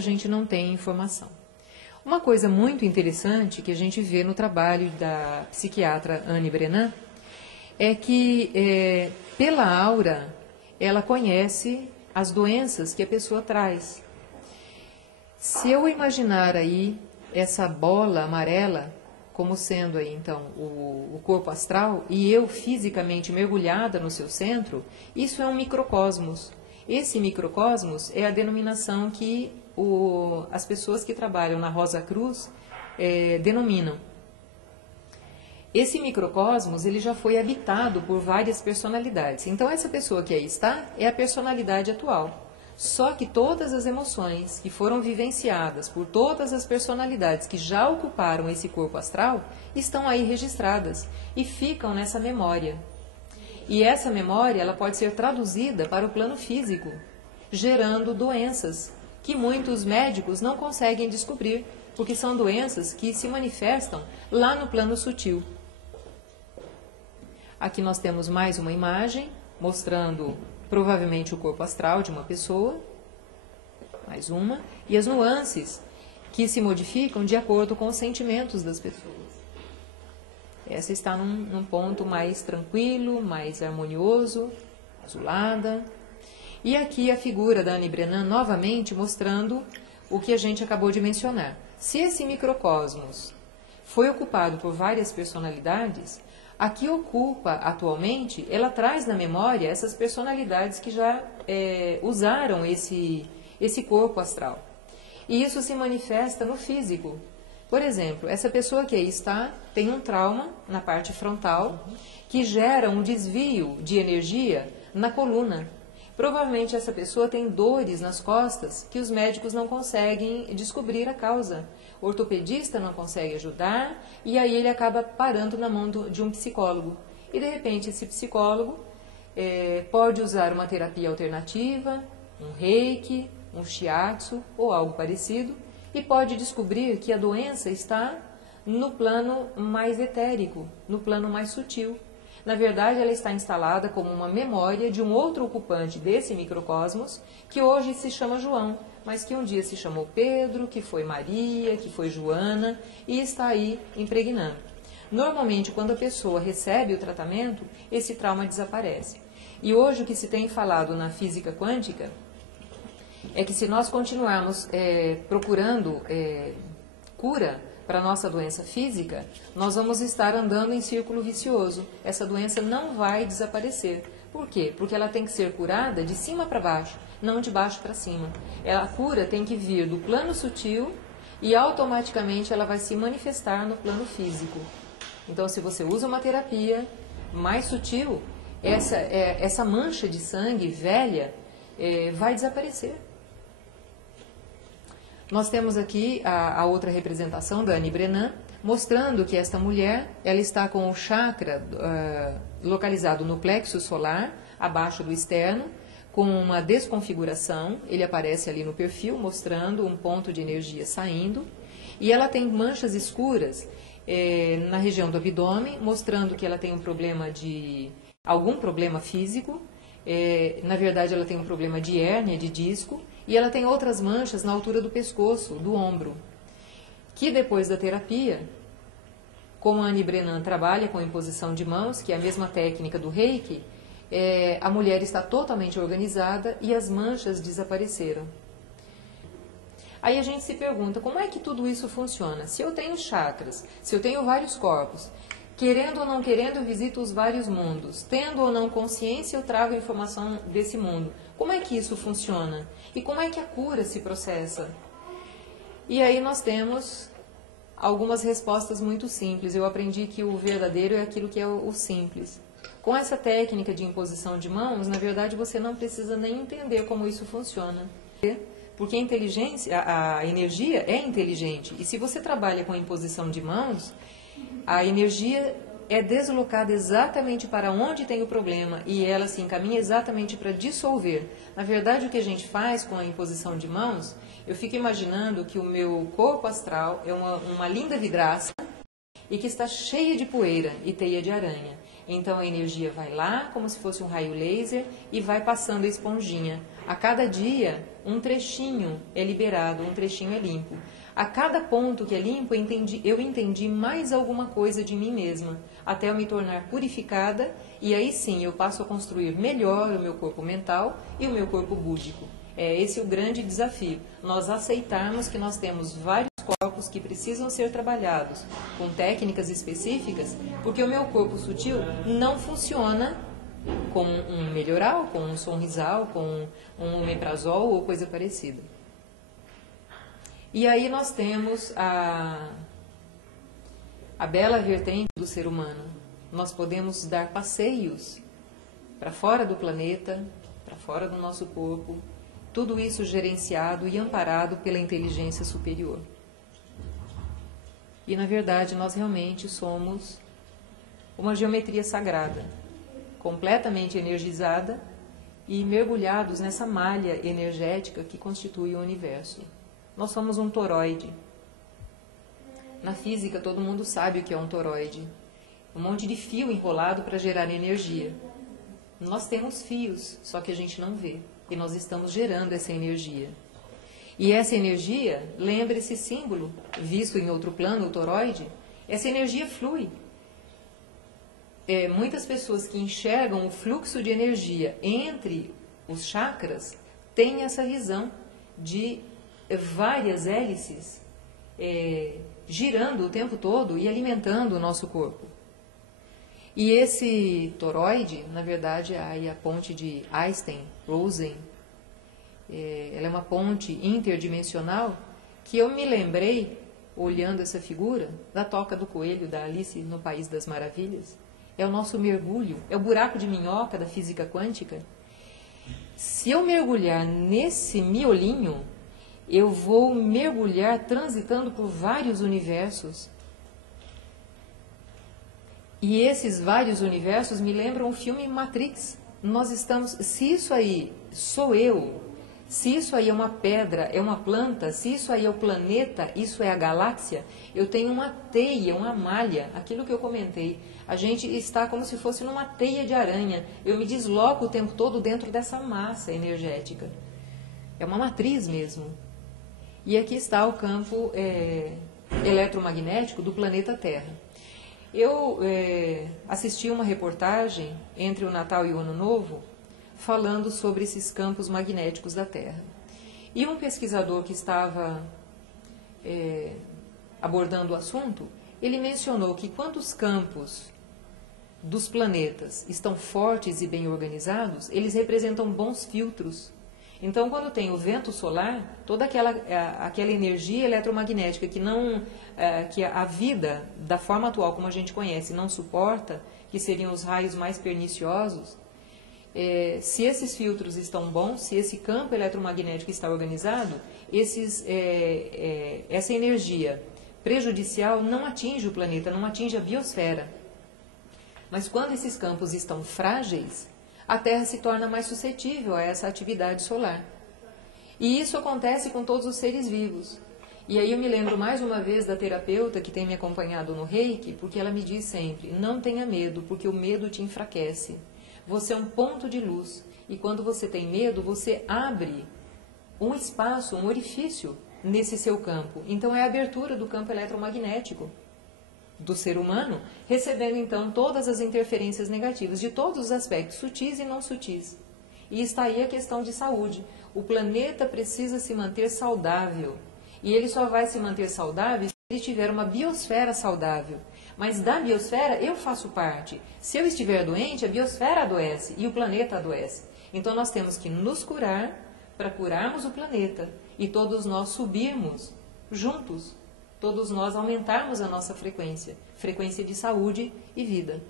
a gente não tem informação. Uma coisa muito interessante que a gente vê no trabalho da psiquiatra Anne Brennan é que, pela aura, ela conhece as doenças que a pessoa traz. Se eu imaginar aí essa bola amarela como sendo aí, então, o corpo astral, e eu fisicamente mergulhada no seu centro, isso é um microcosmos. Esse microcosmos é a denominação que as pessoas que trabalham na Rosa Cruz denominam. Esse microcosmos ele já foi habitado por várias personalidades. Então, essa pessoa que aí está é a personalidade atual. Só que todas as emoções que foram vivenciadas por todas as personalidades que já ocuparam esse corpo astral estão aí registradas e ficam nessa memória. E essa memória ela pode ser traduzida para o plano físico, gerando doenças que muitos médicos não conseguem descobrir, porque são doenças que se manifestam lá no plano sutil. Aqui nós temos mais uma imagem mostrando provavelmente o corpo astral de uma pessoa, mais uma, e as nuances que se modificam de acordo com os sentimentos das pessoas. Essa está num ponto mais tranquilo, mais harmonioso, azulada. E aqui a figura da Anne Brennan novamente mostrando o que a gente acabou de mencionar. Se esse microcosmos foi ocupado por várias personalidades, a que ocupa atualmente, ela traz na memória essas personalidades que já usaram esse corpo astral. E isso se manifesta no físico. Por exemplo, essa pessoa que aí está tem um trauma na parte frontal que gera um desvio de energia na coluna. Provavelmente essa pessoa tem dores nas costas que os médicos não conseguem descobrir a causa. O ortopedista não consegue ajudar e aí ele acaba parando na mão de um psicólogo. E de repente esse psicólogo pode usar uma terapia alternativa, um reiki, um shiatsu ou algo parecido e pode descobrir que a doença está no plano mais etérico, no plano mais sutil. Na verdade, ela está instalada como uma memória de um outro ocupante desse microcosmos, que hoje se chama João, mas que um dia se chamou Pedro, que foi Maria, que foi Joana, e está aí impregnando. Normalmente, quando a pessoa recebe o tratamento, esse trauma desaparece. E hoje o que se tem falado na física quântica é que se nós continuarmos procurando cura para a nossa doença física, nós vamos estar andando em círculo vicioso. Essa doença não vai desaparecer. Por quê? Porque ela tem que ser curada de cima para baixo, não de baixo para cima. A cura tem que vir do plano sutil e automaticamente ela vai se manifestar no plano físico. Então, se você usa uma terapia mais sutil, essa mancha de sangue velha vai desaparecer. Nós temos aqui a outra representação da Anne Brennan, mostrando que esta mulher ela está com o chakra localizado no plexo solar, abaixo do externo, com uma desconfiguração. Ele aparece ali no perfil, mostrando um ponto de energia saindo. E ela tem manchas escuras na região do abdômen, mostrando que ela tem algum problema físico. Na verdade, ela tem um problema de hérnia de disco. E ela tem outras manchas na altura do pescoço, do ombro, que depois da terapia, como a Anne Brennan trabalha com imposição de mãos, que é a mesma técnica do reiki, a mulher está totalmente organizada e as manchas desapareceram. Aí a gente se pergunta, como é que tudo isso funciona? Se eu tenho chakras, se eu tenho vários corpos, querendo ou não querendo, eu visito os vários mundos. Tendo ou não consciência, eu trago informação desse mundo. Como é que isso funciona? E como é que a cura se processa? E aí nós temos algumas respostas muito simples. Eu aprendi que o verdadeiro é aquilo que é o simples. Com essa técnica de imposição de mãos, na verdade você não precisa nem entender como isso funciona. Porque a energia é inteligente. E se você trabalha com imposição de mãos, a energia é deslocada exatamente para onde tem o problema e ela se encaminha exatamente para dissolver. Na verdade, o que a gente faz com a imposição de mãos, eu fico imaginando que o meu corpo astral é uma linda vidraça e que está cheia de poeira e teia de aranha. Então a energia vai lá, como se fosse um raio laser, e vai passando a esponjinha. A cada dia, um trechinho é liberado, um trechinho é limpo. A cada ponto que é limpo, eu entendi mais alguma coisa de mim mesma, até eu me tornar purificada, e aí sim eu passo a construir melhor o meu corpo mental e o meu corpo búdico. É esse o grande desafio, nós aceitarmos que nós temos vários corpos que precisam ser trabalhados com técnicas específicas, porque o meu corpo sutil não funciona com um melhoral, com um sonrisal, com um omeprazol ou coisa parecida. E aí nós temos a bela vertente do ser humano. Nós podemos dar passeios para fora do planeta, para fora do nosso corpo, tudo isso gerenciado e amparado pela inteligência superior. E, na verdade, nós realmente somos uma geometria sagrada, completamente energizada e mergulhados nessa malha energética que constitui o universo. Nós somos um toroide. Na física, todo mundo sabe o que é um toroide. Um monte de fio enrolado para gerar energia. Nós temos fios, só que a gente não vê. E nós estamos gerando essa energia. E essa energia, lembre esse símbolo, visto em outro plano, o toroide, essa energia flui. Muitas pessoas que enxergam o fluxo de energia entre os chakras têm essa visão de várias hélices girando o tempo todo e alimentando o nosso corpo. E esse toroide, na verdade, é a ponte de Einstein-Rosen. Ela é uma ponte interdimensional que eu me lembrei, olhando essa figura, da Toca do Coelho, da Alice no País das Maravilhas. É o nosso mergulho, é o buraco de minhoca da física quântica. Se eu mergulhar nesse miolinho, eu vou mergulhar transitando por vários universos. E esses vários universos me lembram o filme Matrix. Nós estamos, se isso aí sou eu, se isso aí é uma pedra, é uma planta, se isso aí é o planeta, isso é a galáxia, eu tenho uma teia, uma malha, aquilo que eu comentei. A gente está como se fosse numa teia de aranha. Eu me desloco o tempo todo dentro dessa massa energética. É uma matriz mesmo. E aqui está o campo eletromagnético do planeta Terra. Eu assisti uma reportagem entre o Natal e o Ano Novo, falando sobre esses campos magnéticos da Terra. E um pesquisador que estava abordando o assunto, ele mencionou que quando os campos dos planetas estão fortes e bem organizados, eles representam bons filtros. Então, quando tem o vento solar, toda aquela energia eletromagnética que a vida, da forma atual como a gente conhece, não suporta, que seriam os raios mais perniciosos, se esses filtros estão bons, se esse campo eletromagnético está organizado, essa energia prejudicial não atinge o planeta, não atinge a biosfera. Mas quando esses campos estão frágeis, a Terra se torna mais suscetível a essa atividade solar. E isso acontece com todos os seres vivos. E aí eu me lembro mais uma vez da terapeuta que tem me acompanhado no Reiki, porque ela me diz sempre, não tenha medo, porque o medo te enfraquece. Você é um ponto de luz. E quando você tem medo, você abre um espaço, um orifício nesse seu campo. Então é a abertura do campo eletromagnético do ser humano, recebendo então todas as interferências negativas de todos os aspectos, sutis e não sutis. E está aí a questão de saúde. O planeta precisa se manter saudável. E ele só vai se manter saudável se ele tiver uma biosfera saudável. Mas da biosfera eu faço parte. Se eu estiver doente, a biosfera adoece e o planeta adoece. Então nós temos que nos curar para curarmos o planeta e todos nós subirmos juntos. Todos nós aumentarmos a nossa frequência de saúde e vida.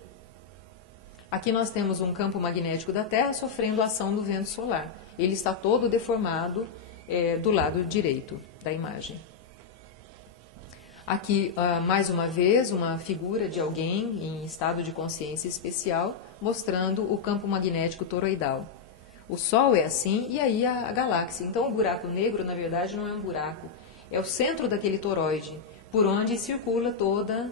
Aqui nós temos um campo magnético da Terra sofrendo a ação do vento solar. Ele está todo deformado do lado direito da imagem. Aqui, mais uma vez, uma figura de alguém em estado de consciência especial, mostrando o campo magnético toroidal. O Sol é assim e aí a galáxia. Então o buraco negro, na verdade, não é um buraco. É o centro daquele toroide, por onde circula toda